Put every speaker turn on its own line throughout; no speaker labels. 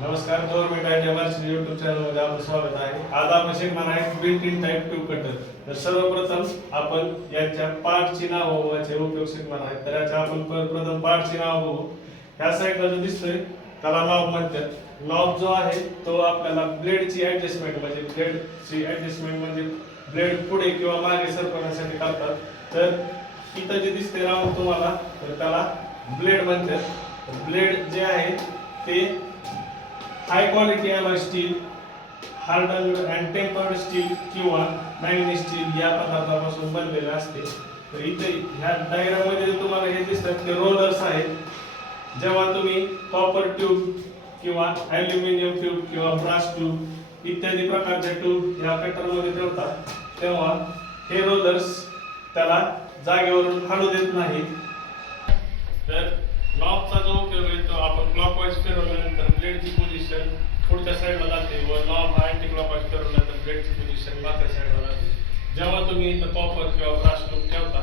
नमस्कार government I T YouTube चॅनलमध्ये आपलं स्वागत आहे. आज आपण शिकणार आहे built in type tube cutter तर सर्वप्रथम आपण यांच्या पार्टची नाव व याचे उपयोग शिकणार आहे तर याच्या आपण प्रथम पार्टची नाव बघू. ह्या साईडला जो दिसतोय त्याला नॉब म्हणतात. नॉब जो आहे तो आपल्याला ब्लेडची ऍडजस्टमेंट म्हणजे ब्लेडची ऍडजस्टमेंट म्हणजे ब्लेड पुढे किंवा मागे सरकवण्यासाठी करतात. तर इथं जे दिसते नाव तुम्हाला तर त्याला ब्लेड म्हणतात. ब्लेड जे आहे ते high quality alloy steel harden and tempered steel किंवा मॅग्नेट स्टील या पदार्थापासून बनलेले असते. तर इथे ह्या डायग्राममध्ये तुम्हाला हे दिसतात ते रोलर्स आहेत. जेव्हा तुम्ही कॉपर ट्यूब किंवा ॲल्युमिनियम ट्यूब किंवा ब्रास ट्यूब इत्यादी प्रकारच्या ट्यूब या कटरमध्ये ठेवतात तेव्हा हे रोलर्स त्याला जागेवरून हलू देत नाहीत. तर नॉबचा जो उपयोग आहे तो आपण क्लॉकवाईज फिरवल्यानंतर ब्लेडची पोझिशन पुढच्या साईडला जाते व नॉब हा अँटी क्लॉकवाईज फिरवल्यानंतर ब्लेडची पोझिशन मागच्या साईडला जाते. जेव्हा तुम्ही इथं कॉपर किंवा ब्रास ठेवता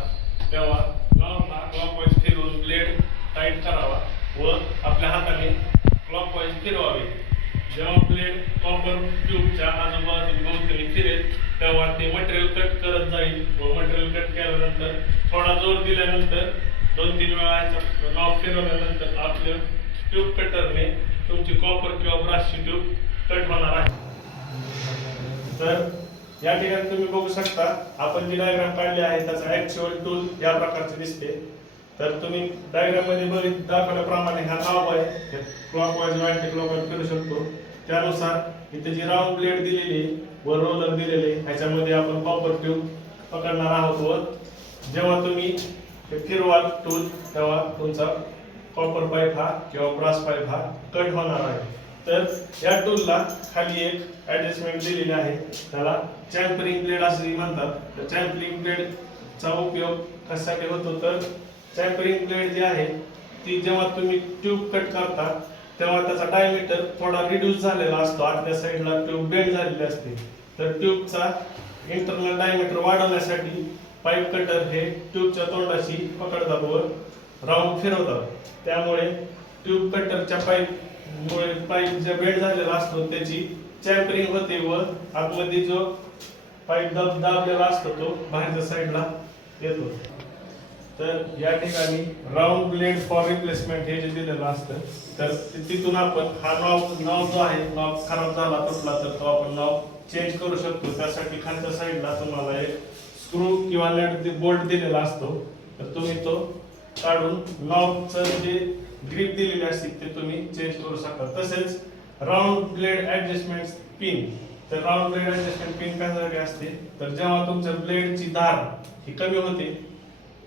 तेव्हा नॉब हा क्लॉकवाईज फिरवून ब्लेड टाईट करावा व आपल्या हाताने क्लॉकवाईज फिरवावे. जेव्हा ब्लेड कॉपर ट्यूबच्या आजूबाजू भोवतीने फिरेल तेव्हा ते मटेरियल कट करत जाईल व मटेरियल कट केल्यानंतर थोडा जोर दिल्यानंतर दोन तीन वेळा याचा नॉब फिरवल्यानंतर आपलं ट्यूब कटरने तुमची कॉपर किंवा ब्रासची ट्यूब कट होणार आहे. तर या ठिकाणी तुम्ही बघू शकता आपण जी डायग्राम काढली आहे त्याचा ऍक्च्युअल टूल या प्रकारचे दिसते. तर तुम्ही डायग्राममध्ये बघित दाखवल्याप्रमाणे हा नाव आहे. क्लॉकवाईज वाईट क्लॉकवाईज फिरू शकतो. त्यानुसार इथे जी राऊंड ब्लेड दिलेली व रोलर दिलेले ह्याच्यामध्ये आपण कॉपर ट्यूब पकडणार आहोत व जेव्हा तुम्ही हे फिरवाल टूल तेव्हा तुमचा कॉपर पाईप हा किंवा ब्रास पाईप हा कट होणार आहे. तर या टूलला खाली एक ॲडजस्टमेंट दिलेली आहे. त्याला चॅम्परिंग ब्लेड असे म्हणतात. तर चॅम्परिंग ब्लेडचा उपयोग कशासाठी होतो? तर चॅम्परिंग ब्लेड जी आहे ती जेव्हा तुम्ही ट्यूब कट करता तेव्हा त्याचा डायमीटर थोडा रिड्यूस झालेला असतो. आतल्या साईडला ट्यूब बेंड झालेली असते. तर ट्यूबचा इंटरनल डायमीटर वाढवण्यासाठी पाईप कटर हे ट्यूबच्या तोंडाशी पकडतात व राऊंड फिरवतात. त्यामुळे ट्यूब कटरच्या पाईप मुळे पाईप जे बेंड झालेला असतो त्याची चॅम्परिंग होते व आतमध्ये जो पाईप दाब दाबलेला असतो तो बाहेरच्या साईडला येतो. तर या ठिकाणी राऊंड ब्लेड फॉर रिप्लेसमेंट हे जे दिलेलं असतं तर तिथून आपण हा नॉब नॉब जो आहे नॉब खराब झाला तुटला तर तो आपण नॉब चेंज करू शकतो. त्यासाठी खालच्या साईडला तुम्हाला एक किंवा नेट बोल्ट दिलेला असतो तर तुम्ही तो काढून नॉबचं जे ग्रिप दिलेली असते ते तुम्ही चेंज करू शकता. तसेच राऊंड ब्लेड ऍडजस्टमेंट पिन तर राऊंड ब्लेड ऍडजस्टमेंट पिन कशासाठी असते. तर जेव्हा तुमच्या ब्लेडची धार ही कमी होते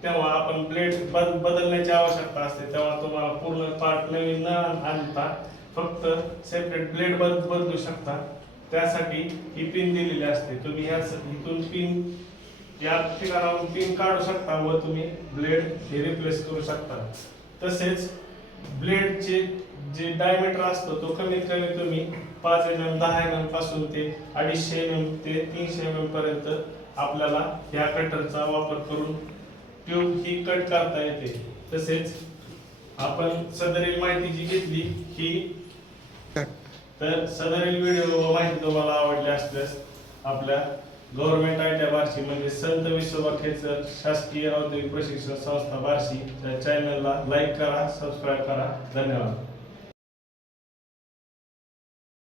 तेव्हा आपण ब्लेड बदलण्याची आवश्यकता असते. तेव्हा तुम्हाला पूर्ण पार्ट नवीन न आणता फक्त सेपरेट ब्लेड बद बदलू शकता. त्यासाठी ही पिन दिलेली असते. तुम्ही ह्या इथून पिन या ठिकाणाहून पिन काढू शकता व तुम्ही ब्लेड हे रिप्लेस करू शकता. तसेच ब्लेडचे जे डायमीटर असतो तो कमीत कमी तुम्ही पाच एम एम दहा एम एमपासून ते अडीचशे एम एम ते तीनशे एम एम पर्यंत आपल्याला ह्या कटरचा वापर करून ट्यूब ही कट करता येते. तसेच आपण सदरील माहिती जी घेतली ही तर सदरील व्हिडिओ व माहिती तुम्हाला आवडली असल्यास आपल्या गव्हर्नमेंट आय टी बार्शी म्हणजे संत विश्वबा खेचर शासकीय औद्योगिक प्रशिक्षण संस्था बार्शी. त्या चॅनलला लाईक करा सबस्क्राईब करा. धन्यवाद.